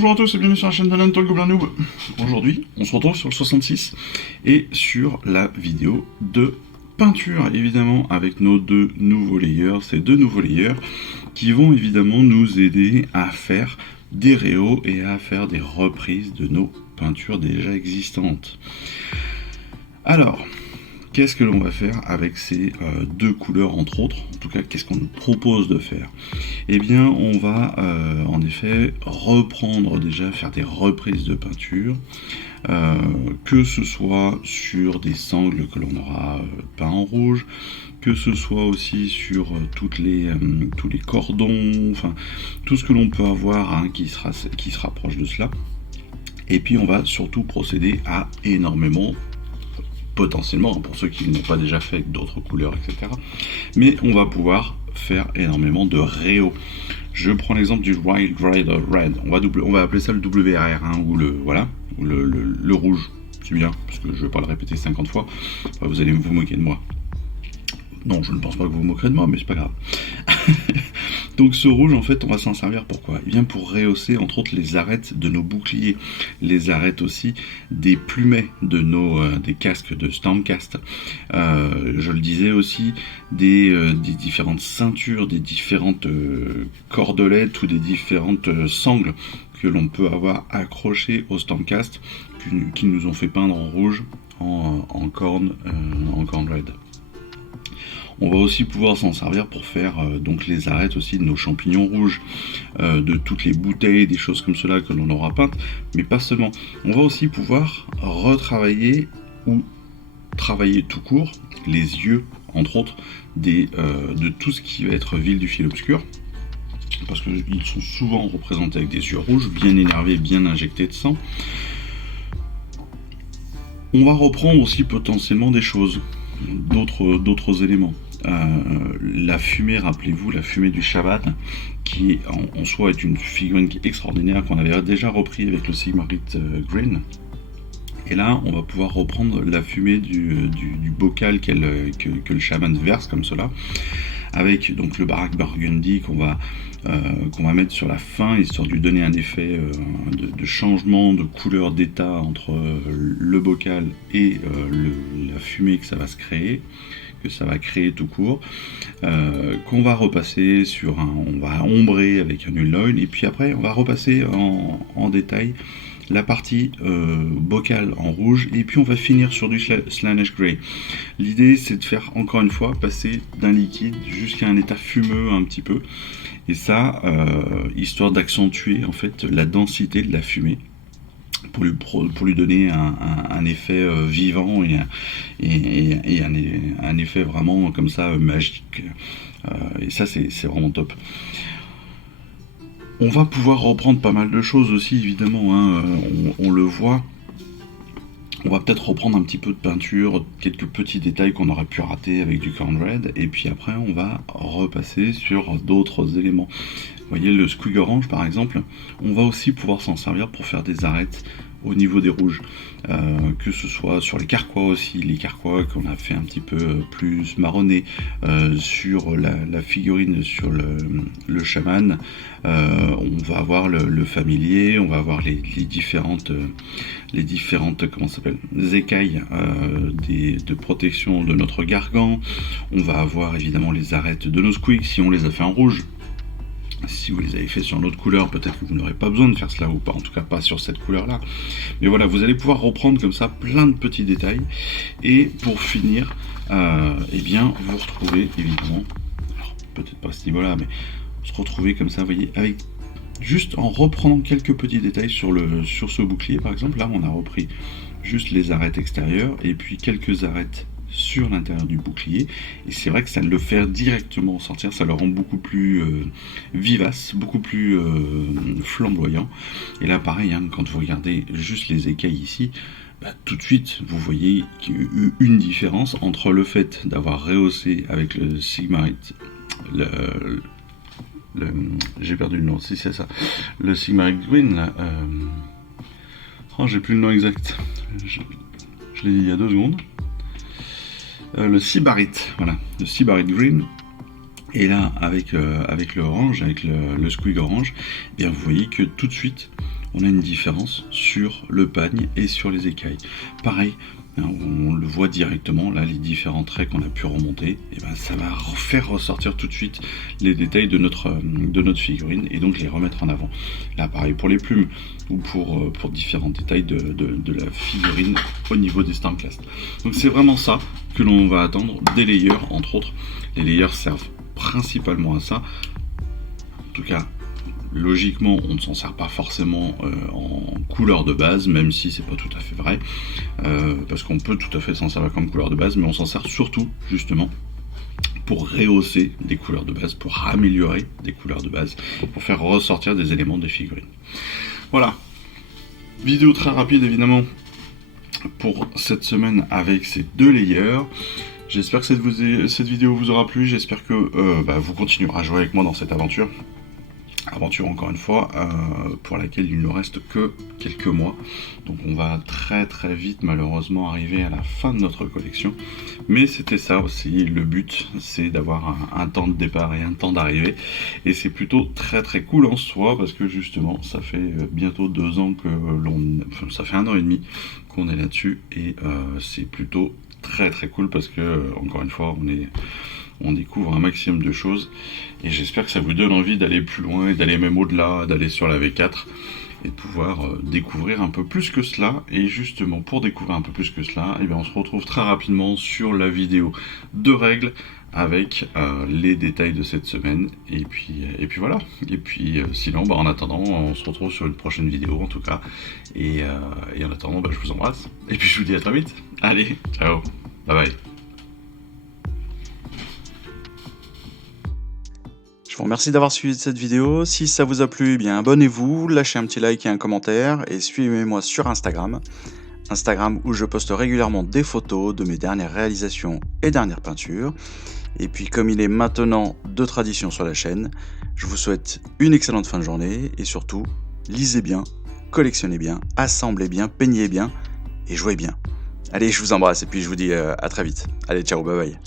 Bonjour à tous et bienvenue sur la chaîne d'Alan Talk Goblin Noob. Aujourd'hui, on se retrouve sur le 66 et sur la vidéo de peinture, évidemment, avec nos deux nouveaux layers. Ces deux nouveaux layers qui vont évidemment nous aider à faire des réaux et à faire des reprises de nos peintures déjà existantes. Alors, qu'est-ce que l'on va faire avec ces deux couleurs entre autres? En tout cas, qu'est-ce qu'on nous propose de faire? Eh bien, on va en effet reprendre déjà, faire des reprises de peinture, que ce soit sur des sangles que l'on aura peints en rouge, que ce soit aussi sur tous les cordons, enfin tout ce que l'on peut avoir hein, qui se rapproche de cela. Et puis on va surtout procéder à énormément, potentiellement pour ceux qui n'ont pas déjà fait avec d'autres couleurs, etc. Mais on va pouvoir faire énormément de réaux. Je prends l'exemple du Wild Rider Red. On va appeler ça le WRR hein, ou le rouge. C'est bien parce que je vais pas le répéter 50 fois. Enfin, vous allez vous moquer de moi. Non, je ne pense pas que vous vous moquerez de moi, mais c'est pas grave. Donc ce rouge, en fait, on va s'en servir pourquoi? Eh bien pour rehausser, entre autres, les arêtes de nos boucliers, les arêtes aussi des plumets de des casques de Stormcast. Je le disais aussi, des différentes ceintures, des différentes cordelettes ou des différentes sangles que l'on peut avoir accrochées au Stormcast, qui nous ont fait peindre en rouge, en corne red. On va aussi pouvoir s'en servir pour faire donc les arêtes aussi de nos champignons rouges, de toutes les bouteilles, des choses comme cela que l'on aura peintes, mais pas seulement. On va aussi pouvoir retravailler ou travailler tout court les yeux, entre autres, de tout ce qui va être ville du fil obscur, parce qu'ils sont souvent représentés avec des yeux rouges, bien énervés, bien injectés de sang. On va reprendre aussi potentiellement des choses, d'autres éléments. La fumée, rappelez-vous, la fumée du Shaman, qui en soi est une figurine extraordinaire qu'on avait déjà repris avec le Sigmarite Green. Et là, on va pouvoir reprendre la fumée du bocal que le Shaman verse comme cela, avec donc le Barak Burgundy qu'on va mettre sur la fin, histoire de lui donner un effet de changement de couleur d'état entre le bocal et la fumée que ça va se créer, que ça va créer tout court, qu'on va repasser on va ombrer avec un Null Oil, et puis après on va repasser en détail la partie bocal en rouge, et puis on va finir sur du Slaanesh Grey. L'idée c'est de faire encore une fois passer d'un liquide jusqu'à un état fumeux un petit peu, et ça histoire d'accentuer en fait la densité de la fumée, pour lui donner un effet vivant et un effet vraiment comme ça magique. Et ça c'est vraiment top. On va pouvoir reprendre pas mal de choses aussi, évidemment, hein. On le voit. On va peut-être reprendre un petit peu de peinture, quelques petits détails qu'on aurait pu rater avec du Corn Red, et puis après on va repasser sur d'autres éléments. Vous voyez le Squig Orange par exemple, on va aussi pouvoir s'en servir pour faire des arêtes au niveau des rouges, que ce soit sur les carquois aussi, les carquois qu'on a fait un petit peu plus marronner, sur la figurine, sur le chaman, on va avoir le familier, on va avoir les différentes comment ça s'appelle, les écailles de protection de notre gargant, on va avoir évidemment les arêtes de nos squigs si on les a fait en rouge. Si vous les avez fait sur une autre couleur, peut-être que vous n'aurez pas besoin de faire cela, ou pas, en tout cas pas sur cette couleur-là. Mais voilà, vous allez pouvoir reprendre comme ça plein de petits détails. Et pour finir, eh bien, vous retrouvez évidemment, alors peut-être pas à ce niveau-là, mais se retrouver comme ça, vous voyez, avec juste en reprenant quelques petits détails sur ce bouclier, par exemple. Là, on a repris juste les arêtes extérieures et puis quelques arêtes sur l'intérieur du bouclier, et c'est vrai que ça le fait directement sortir, ça le rend beaucoup plus vivace, beaucoup plus flamboyant. Et là pareil, hein, quand vous regardez juste les écailles ici, tout de suite vous voyez qu'il y a eu une différence entre le fait d'avoir rehaussé avec le Sigmarite, j'ai perdu le nom, si c'est ça, le Sigmarite Green là, j'ai plus le nom exact, je l'ai dit il y a 2 secondes. Le Sybarite, voilà, le Sybarite Green, et là avec le orange, avec le Squig Orange, eh bien vous voyez que tout de suite on a une différence sur le pagne et sur les écailles. Pareil, on le voit directement, là, les différents traits qu'on a pu remonter, et ben, ça va faire ressortir tout de suite les détails de notre figurine, et donc les remettre en avant. Là, pareil pour les plumes, ou pour différents détails de la figurine au niveau des Stormcast. Donc c'est vraiment ça que l'on va attendre des layers, entre autres. Les layers servent principalement à ça. En tout cas, logiquement, on ne s'en sert pas forcément en couleur de base, même si c'est pas tout à fait vrai, parce qu'on peut tout à fait s'en servir comme couleur de base, mais on s'en sert surtout, justement, pour rehausser des couleurs de base, pour améliorer des couleurs de base, pour faire ressortir des éléments des figurines. Voilà. Vidéo très rapide, évidemment, pour cette semaine avec ces 2 layers. J'espère que cette vidéo vous aura plu, j'espère que vous continuerez à jouer avec moi dans cette aventure. Aventure encore une fois, pour laquelle il ne reste que quelques mois. Donc on va très très vite malheureusement arriver à la fin de notre collection. Mais c'était ça aussi, le but, c'est d'avoir un temps de départ et un temps d'arrivée. Et c'est plutôt très très cool en soi, parce que justement, ça fait bientôt 2 ans que ça fait 1 an et demi qu'on est là-dessus. Et c'est plutôt très très cool, parce que, encore une fois, on découvre un maximum de choses, et j'espère que ça vous donne envie d'aller plus loin, et d'aller même au-delà, d'aller sur la V4, et de pouvoir découvrir un peu plus que cela. Et justement, pour découvrir un peu plus que cela, on se retrouve très rapidement sur la vidéo de règles, avec les détails de cette semaine, et puis voilà. Et puis sinon, en attendant, on se retrouve sur une prochaine vidéo, en tout cas, et en attendant, je vous embrasse, et puis je vous dis à très vite. Allez, ciao, bye bye. Je vous remercie d'avoir suivi cette vidéo. Si ça vous a plu, abonnez-vous, lâchez un petit like et un commentaire, et suivez-moi sur Instagram où je poste régulièrement des photos de mes dernières réalisations et dernières peintures. Et puis comme il est maintenant de tradition sur la chaîne, je vous souhaite une excellente fin de journée, et surtout, lisez bien, collectionnez bien, assemblez bien, peignez bien et jouez bien. Allez, je vous embrasse, et puis je vous dis à très vite. Allez, ciao, bye bye.